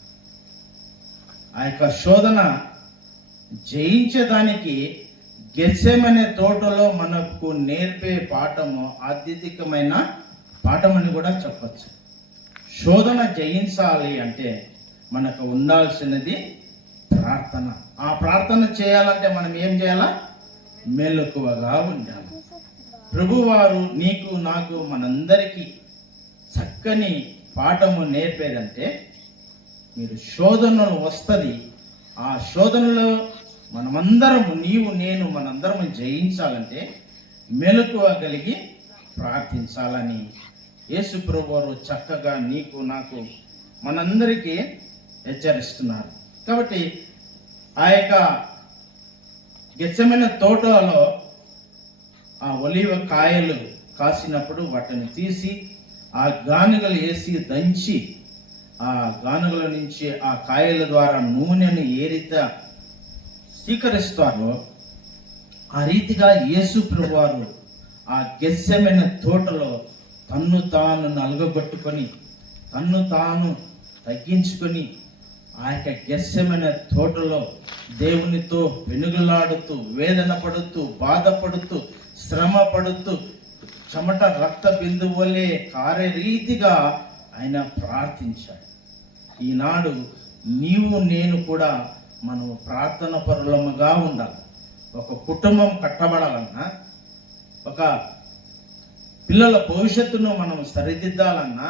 ఆ యొక్క శోధన జయించేదానికి గెత్సెమనే తోటలో మనకు నేర్పే పాఠము ఆధ్యాత్మికమైన పాఠమని కూడా చెప్పచ్చు. శోధన జయించాలి అంటే మనకు ఉండాల్సినది ప్రార్థన. ఆ ప్రార్థన చేయాలంటే మనం ఏం చేయాలా? మెలకువగా ఉండాలి. ప్రభువారు నీకు నాకు మనందరికీ చక్కని పాఠము నేర్పేదంటే, మీరు శోధనలు వస్తుంది, ఆ శోధనలో మనమందరము, నీవు నేను మనందరము జయించాలంటే మెలకువ కలిగి ప్రార్థించాలని యేసు ప్రభువారు చక్కగా నీకు నాకు మనందరికీ హెచ్చరిస్తున్నారు. కాబట్టి ఆ యొక్క గెత్సెమనే తోటలో ఆ ఒలీవ కాయలు కాసినప్పుడు వాటిని తీసి ఆ గానుగలు వేసి దంచి, ఆ గానుగల నుంచి ఆ కాయల ద్వారా నూనెను ఏ రీతిగా స్వీకరిస్తారో ఆ రీతిగా యేసు ప్రభువారు ఆ గెత్సెమనే తోటలో తన్ను తాను నలుగగొట్టుకొని, తన్ను తాను తగ్గించుకొని, ఆ యొక్క గెత్సెమనే తోటలో దేవునితో వెనుగులాడుతూ, వేదన పడుతూ, బాధపడుతూ, శ్రమ పడుతూ, చెమట రక్త బిందువులే కారే రీతిగా ఆయన ప్రార్థించాడు. ఈనాడు నీవు నేను కూడా మనం ప్రార్థన పరులముగా ఉండాలి. ఒక కుటుంబం కట్టబడాలన్నా, ఒక పిల్లల భవిష్యత్తును మనం సరిదిద్దాలన్నా,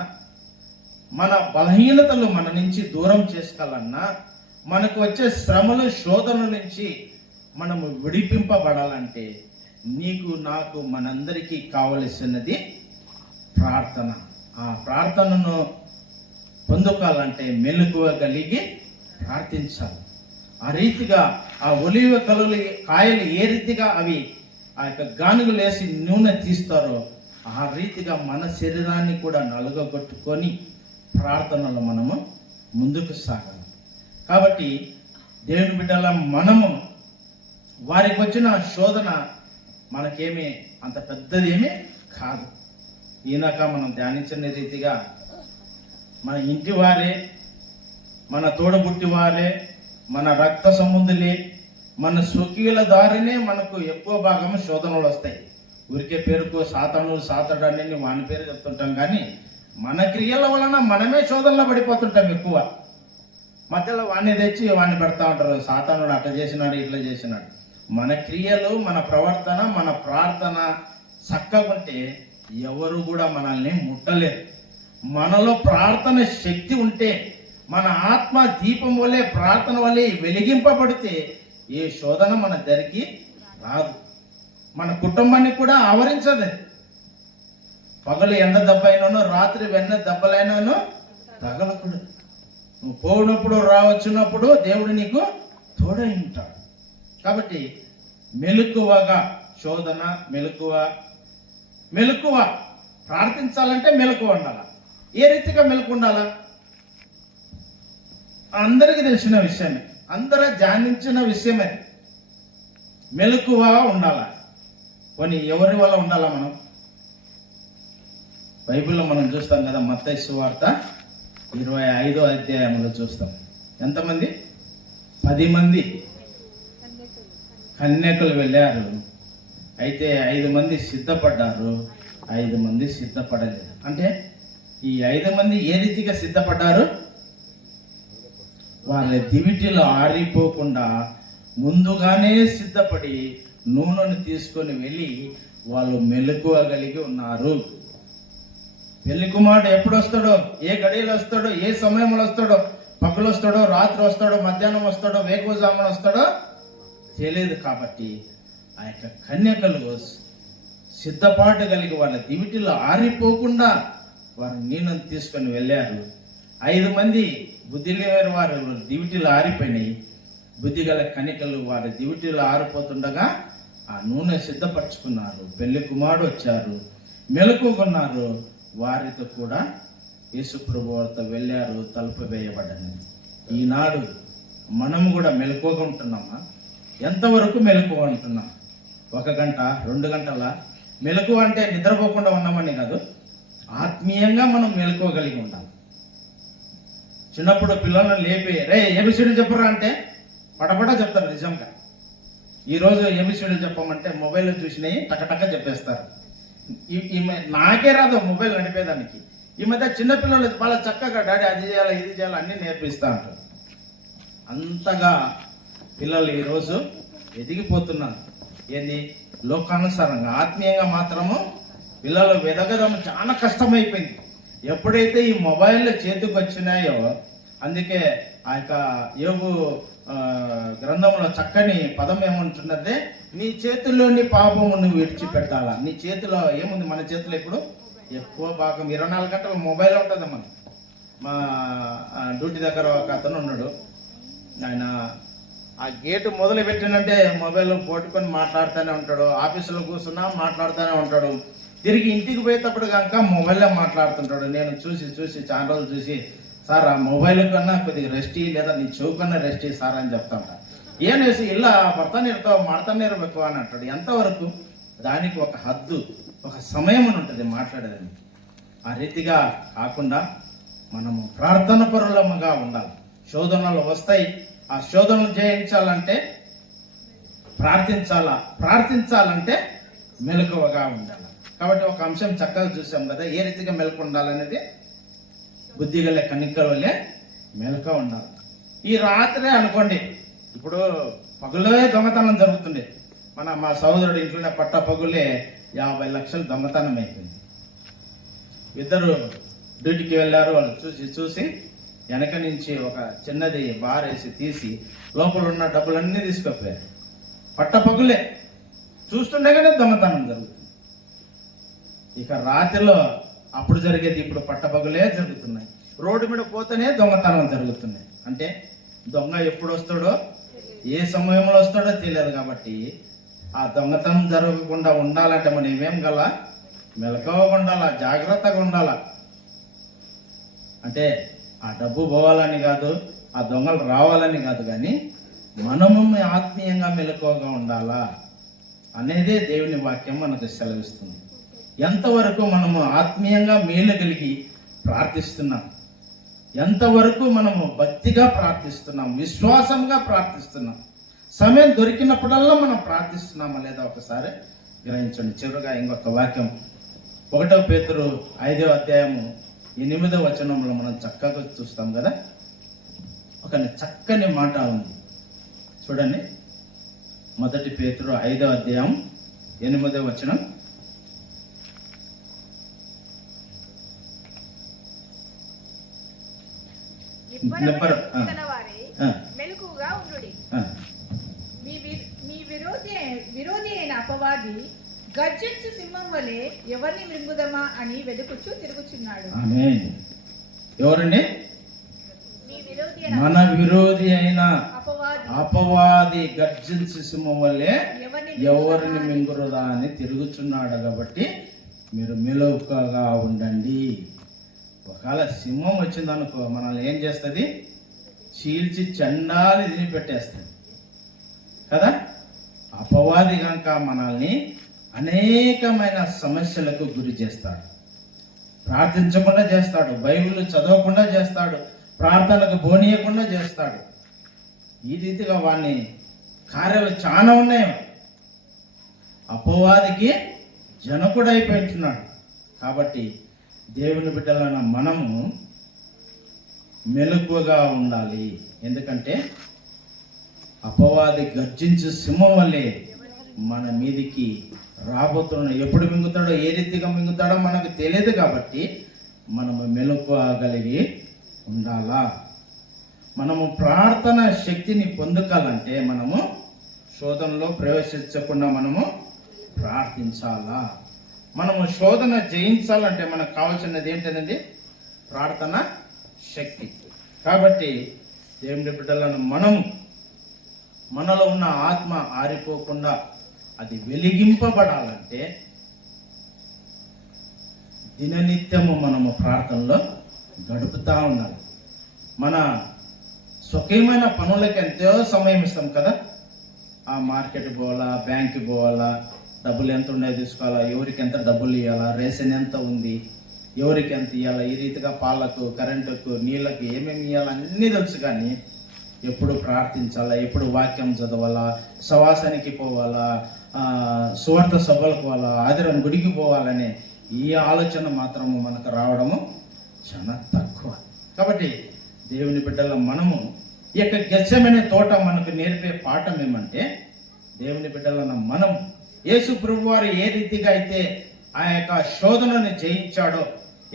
మన బలహీనతలు మన నుంచి దూరం చేసుకోవాలన్నా, మనకు వచ్చే శ్రమలు శోధనల నుంచి మనము విడిపింపబడాలంటే నీకు నాకు మనందరికీ కావలసినది ప్రార్థన. ఆ ప్రార్థనను పొందుకోవాలంటే మెలకువ కలిగి ప్రార్థించాలి. ఆ రీతిగా ఆ ఒలీవ కాయలు ఏ రీతిగా అవి ఆ యొక్క గానుగలు వేసి నూనె తీస్తారో ఆ రీతిగా మన శరీరాన్ని కూడా నలుగగొట్టుకొని ప్రార్థనలో మనము ముందుకు సాగాలి. కాబట్టి దేవుని బిడ్డల మనము వారికి వచ్చిన శోధన మనకేమీ అంత పెద్దది ఏమీ కాదు. ఈనాక మనం ధ్యానించిన రీతిగా మన ఇంటి వారే, మన తోడబుట్టి వారే, మన రక్త సంబంధులే, మన స్వకీయుల దారినే మనకు ఎక్కువ భాగం శోధనలు వస్తాయి. ఊరికే పేరుకు సాతాడని వాని పేరు చెప్తుంటాం, కానీ మన క్రియల వలన మనమే శోధనలో పడిపోతుంటాం ఎక్కువ. మధ్యలో వాడిని తెచ్చి వాడిని పెడతా ఉంటారు, సాతానుడు అట్లా చేసినాడు ఇట్లా చేసినాడు. మన క్రియలు, మన ప్రవర్తన, మన ప్రార్థన చక్కగా ఉంటే ఎవరు కూడా మనల్ని ముట్టలేరు. మనలో ప్రార్థన శక్తి ఉంటే, మన ఆత్మ దీపం వల్లే ప్రార్థన వల్లే వెలిగింపబడితే ఏ శోధన మన దగ్గరికి రాదు. మన కుటుంబాన్ని కూడా ఆవరించదు. పగలు ఎండ దెబ్బైనాను, రాత్రి వెన్న దెబ్బలైనాను తగలకూడదు. నువ్వు పోయినప్పుడు వచ్చినప్పుడు దేవుడు నీకు తోడై ఉంటాడు. కాబట్టి మెలకువగా శోధన, మెలకువ ప్రార్థించాలంటే మెలకువ ఉండాలి. ఏ రీతిగా మెలకు ఉండాలా? అందరికీ తెలిసిన విషయమే, అందరూ ధ్యానించిన విషయమే. మెలకువ ఉండాలా. కొన్ని ఎవరి వల్ల ఉండాలా? మనం బైబిల్లో మనం చూస్తాం కదా, మత్తయి సువార్త 25వ అధ్యాయంలో చూస్తాం. ఎంతమంది? 10 మంది కన్యకులు వెళ్ళారు. అయితే 5 మంది సిద్ధపడ్డారు, 5 మంది సిద్ధపడలేదు. అంటే ఈ 5 మంది ఏ రీతిగా సిద్ధపడ్డారు? వాళ్ళ దివిటిలో ఆరిపోకుండా ముందుగానే సిద్ధపడి నూనెను తీసుకొని వెళ్ళి వాళ్ళు మెలకువ కలిగి ఉన్నారు. పెళ్లి కుమారుడు ఎప్పుడు వస్తాడో, ఏ గడియలు వస్తాడో, ఏ సమయంలో వస్తాడో, పగలు వస్తాడో, రాత్రి వస్తాడో, మధ్యాహ్నం వస్తాడో, వేకువజామున వస్తాడో తెలియదు. కాబట్టి ఆ యొక్క కన్యకలు సిద్ధపాటు కలిగి వాళ్ళ దివిటిలో ఆరిపోకుండా వారు నీళ్ళను తీసుకొని వెళ్ళారు. 5 మంది బుద్ధి లేని వారు దివిటిలో ఆరిపోయినాయి. బుద్ధి గల కన్యకలు వారి దివిటిలో ఆరిపోతుండగా ఆ నూనె సిద్ధపరచుకున్నారు. పెళ్లి కుమారుడు వచ్చారు, మెలకుకున్నారు. వారితో కూడా యేసు ప్రభు వారితో వెళ్ళారు. తలుపు వేయబడ్డని. ఈనాడు మనము కూడా మెలకువగా ఉంటున్నామా? ఎంతవరకు మెలకువ ఉంటున్నాం? 1 గంట, 2 గంటల మెలకువ అంటే నిద్రపోకుండా ఉన్నామని కాదు, ఆత్మీయంగా మనం మెలకువగలిగి ఉండాలి. చిన్నప్పుడు పిల్లలను లేపి రే ఏబిసిడీలు చెప్పరా అంటే పటపట చెప్తారు. నిజంగా ఈరోజు ఏబిసిడీలు చెప్పమంటే మొబైల్లో చూసినవి టకటక చెప్పేస్తారు. నాకే రాదు మొబైల్ నడిపేదానికి. ఈ మధ్య చిన్నపిల్లలు వాళ్ళ చక్కగా డాడీ అది చేయాలి, ఇది చేయాలి అన్నీ నేర్పిస్తూ ఉంటారు. అంతగా పిల్లలు ఈరోజు ఎదిగిపోతున్నారు. ఏంది? లోకానుసారంగా. ఆత్మీయంగా మాత్రము పిల్లలు ఎదగడం చాలా కష్టమైపోయింది. ఎప్పుడైతే ఈ మొబైల్ చేతికి వచ్చినాయో, అందుకే ఆ యొక్క యోగు గ్రంథంలో చక్కని పదం ఏమంటున్నదే, నీ చేతుల్లోని పాపము నువ్వు విడిచిపెట్టాలా. నీ చేతిలో ఏముంది? మన చేతిలో ఇప్పుడు ఎక్కువ భాగం 24 గంటలు మొబైల్ ఉంటుంది. మా డ్యూటీ దగ్గర ఒక అతను ఉన్నాడు. ఆయన ఆ గేటు మొదలు పెట్టినంటే మొబైల్ పట్టుకొని మాట్లాడుతూనే ఉంటాడు. ఆఫీసులో కూర్చున్నా మాట్లాడుతూనే ఉంటాడు. తిరిగి ఇంటికి పోయేటప్పుడు కనుక మొబైల్లో మాట్లాడుతుంటాడు. నేను చూసి చాలా రోజులు చూసి, సార్ ఆ మొబైల్ కన్నా కొద్దిగా రెస్ట్ లేదా నీ చెవు కన్నా రెస్ట్ సార్ అని చెప్తాంట. ఏనేసి ఇలా భర్త నీరుతో మాడతానే ఎక్కువ అని అంటాడు. ఎంతవరకు? దానికి ఒక హద్దు, ఒక సమయం అని ఉంటుంది మాట్లాడేదని. ఆ రీతిగా కాకుండా మనము ప్రార్థన పరులముగా ఉండాలి. శోధనలు వస్తాయి. ఆ శోధనలు జయించాలంటే ప్రార్థించాలంటే మెలకువగా ఉండాలి. కాబట్టి ఒక అంశం చక్కగా చూసాం కదా, ఏ రీతిగా మెలకు ఉండాలనేది. బుద్ధి గల కన్యకల వల్లే మెలకువ ఉండాలి. ఈ రాత్రే అనుకోండి, ఇప్పుడు పగులే దొంగతనం జరుగుతుంది. మా సహోదరుడు ఇంట్లోనే పట్ట పగులే 50 లక్షలు దొంగతనం అయిపోయింది. ఇద్దరు డ్యూటీకి వెళ్ళారు. వాళ్ళు చూసి వెనక నుంచి ఒక చిన్నది బారేసి తీసి లోపల ఉన్న డబ్బులన్నీ తీసుకొచ్చారు. పట్ట పగులే చూస్తుండగానే దొంగతనం జరుగుతుంది. ఇక రాత్రిలో అప్పుడు జరిగేది ఇప్పుడు పట్టపగులే జరుగుతున్నాయి. రోడ్డు మీద పోతేనే దొంగతనం జరుగుతున్నాయి. అంటే దొంగ ఎప్పుడు వస్తాడో, ఏ సమయంలో వస్తాడో తెలియదు. కాబట్టి ఆ దొంగతనం జరగకుండా ఉండాలంటే మనం ఏమేం గల మెలకువగా ఉండాలా, జాగ్రత్తగా ఉండాలా. అంటే ఆ డబ్బు పోవాలని కాదు, ఆ దొంగలు రావాలని కాదు, కానీ మనము ఆత్మీయంగా మెలకువగా ఉండాలా అనేదే దేవుని వాక్యం మనకు సెలవిస్తుంది. ఎంతవరకు మనము ఆత్మీయంగా మేలు కలిగి ప్రార్థిస్తున్నాం, ఎంతవరకు మనము భక్తిగా ప్రార్థిస్తున్నాం, విశ్వాసంగా ప్రార్థిస్తున్నాం, సమయం దొరికినప్పుడల్లా మనం ప్రార్థిస్తున్నామా లేదా ఒకసారి గ్రహించండి. చివరిగా ఇంకొక వాక్యం 1 పేతురు 5వ అధ్యాయము 8వ వచనంలో మనం చక్కగా చూస్తాం కదా. ఒక చక్కని మాట ఉంది చూడండి. 1 పేతురు 5వ అధ్యాయం 8వ వచనం. మెలకువగా ఉండుడి. మీ విరోధి అయిన అపవాది గర్జించు సింహం వలె ఎవరిని మృంగుదమా అని వెతుకుచూ తిరుగుచున్నాడు. ఎవరండి? మన విరోధి అయిన అపవాది గర్జించు సింహం వల్లే ఎవరిని మింగురుదా అని తిరుగుచున్నాడు. కాబట్టి మీరు మెలకువగా ఉండండి. ఒకవేళ సింహం వచ్చిందనుకో, మనల్ని ఏం చేస్తుంది? చీల్చి చండాలి తిని పెట్టేస్తుంది కదా. అపవాది కనుక మనల్ని అనేకమైన సమస్యలకు గురి చేస్తాడు. ప్రార్థించకుండా చేస్తాడు, బైబిల్ చదవకుండా చేస్తాడు, ప్రార్థనకు బోనియకుండా చేస్తాడు. ఈ రీతిగా వాడిని కార్యాలు చాలా ఉన్నాయి. అపవాదికి జనకుడు అయిపోయింటున్నాడు. కాబట్టి దేవుని బిడ్డలైన మనము మెలకువగా ఉండాలి. ఎందుకంటే అపవాది గర్జించే సింహం వల్లే మన మీదికి రాబోతున్నాడు. ఎప్పుడు మింగుతాడో, ఏ రీతిగా మింగుతాడో మనకు తెలియదు. కాబట్టి మనము మెలకువగలిగి ఉండాలా. మనము ప్రార్థన శక్తిని పొందుకోవాలంటే మనము శోధనలో ప్రవేశించకుండా మనము ప్రార్థించాలా. మనము శోధన జయించాలంటే మనకు కావాల్సినది ఏంటండి? ప్రార్థన శక్తి. కాబట్టి దేవుని బిడ్డలను మనలో ఉన్న ఆత్మ ఆరిపోకుండా అది వెలిగింపబడాలంటే దిననిత్యము మనము ప్రార్థనలో గడుపుతూ ఉండాలి. మన స్వకీయమైన పనులకి ఎంతో సమయం ఇస్తాం కదా. ఆ మార్కెట్ పోవాలా, బ్యాంక్కి పోవాలా, డబ్బులు ఎంత ఉన్నాయి తీసుకోవాలా, ఎవరికి ఎంత డబ్బులు ఇవ్వాలా, రేషన్ ఎంత ఉంది, ఎవరికి ఎంత ఇవ్వాలా, ఈ రీతిగా పాలకు, కరెంటుకు, నీళ్ళకి ఏమేమి ఇవ్వాలా అన్నీ తెలుసు. కానీ ఎప్పుడు ప్రార్థించాలా, ఎప్పుడు వాక్యం చదవాలా, సవాసానికి పోవాలా, సువార్త సభలకు పోవాలా, ఆదివారం గుడికి పోవాలనే ఈ ఆలోచన మాత్రము మనకు రావడము చాలా తక్కువ. కాబట్టి దేవుని బిడ్డల మనము ఈ యొక్క గెత్సెమనే తోట మనకు నేర్పే పాఠం ఏమంటే, దేవుని బిడ్డలన్న మనం యేసు ప్రభువారు ఏ రీతిగా అయితే ఆ యొక్క శోధనని జయించాడో,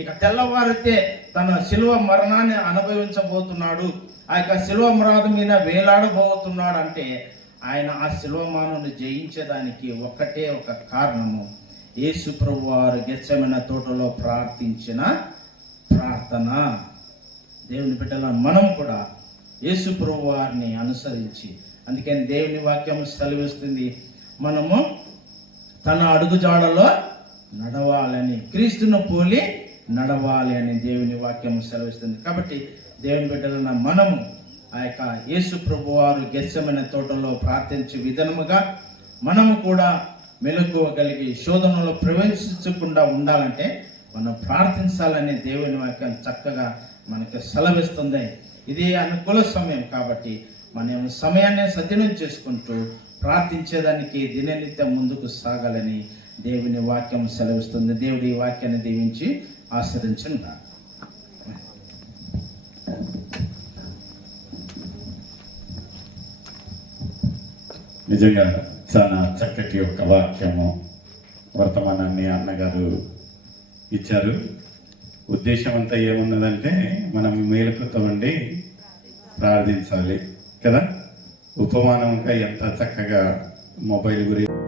ఇక తెల్లవారితే తన శిలువ మరణాన్ని అనుభవించబోతున్నాడు, ఆ యొక్క శిలువ మరణం మీద వేలాడబోతున్నాడు అంటే ఆయన ఆ శిలువ మరణాన్ని జయించేదానికి ఒక్కటే ఒక కారణము, యేసు ప్రభువారు గెత్సెమనే తోటలో ప్రార్థించిన ప్రార్థన. దేవుని బిడ్డల మనం కూడా యేసు ప్రభువారిని అనుసరించి, అందుకని దేవుని వాక్యం సెలవిస్తుంది, మనము తన అడుగుజాడలో నడవాలని, క్రీస్తును పోలి నడవాలి అని దేవుని వాక్యం సెలవిస్తుంది. కాబట్టి దేవుని బిడ్డలన్న మనము ఆ యొక్క యేసు ప్రభువారు గెత్సెమనే తోటలో ప్రార్థించే విధానముగా మనము కూడా మెలకువగలిగి శోధనలో ప్రవేశించకుండా ఉండాలంటే మనం ప్రార్థించాలని దేవుని వాక్యం చక్కగా మనకు సెలవిస్తుంది. ఇది అనుకూల సమయం కాబట్టి మనం సమయాన్ని సద్వినియోగం చేసుకుంటూ ప్రార్థించేదానికి దిననిత్యం ముందుకు సాగాలని దేవుని వాక్యం సెలవిస్తుంది. దేవుడి ఈ వాక్యాన్ని దీవించి ఆశ్రయించండి. నిజంగా చాలా చక్కటి ఒక వాక్యము వర్తమానాన్ని అన్నగారు ఇచ్చారు. ఉద్దేశం అంతా ఏమున్నదంటే మనం మేలుకుతో ఉండి ప్రార్థించాలి కదా. ఉపమానంగా ఎంత చక్కగా మొబైల్ గురించి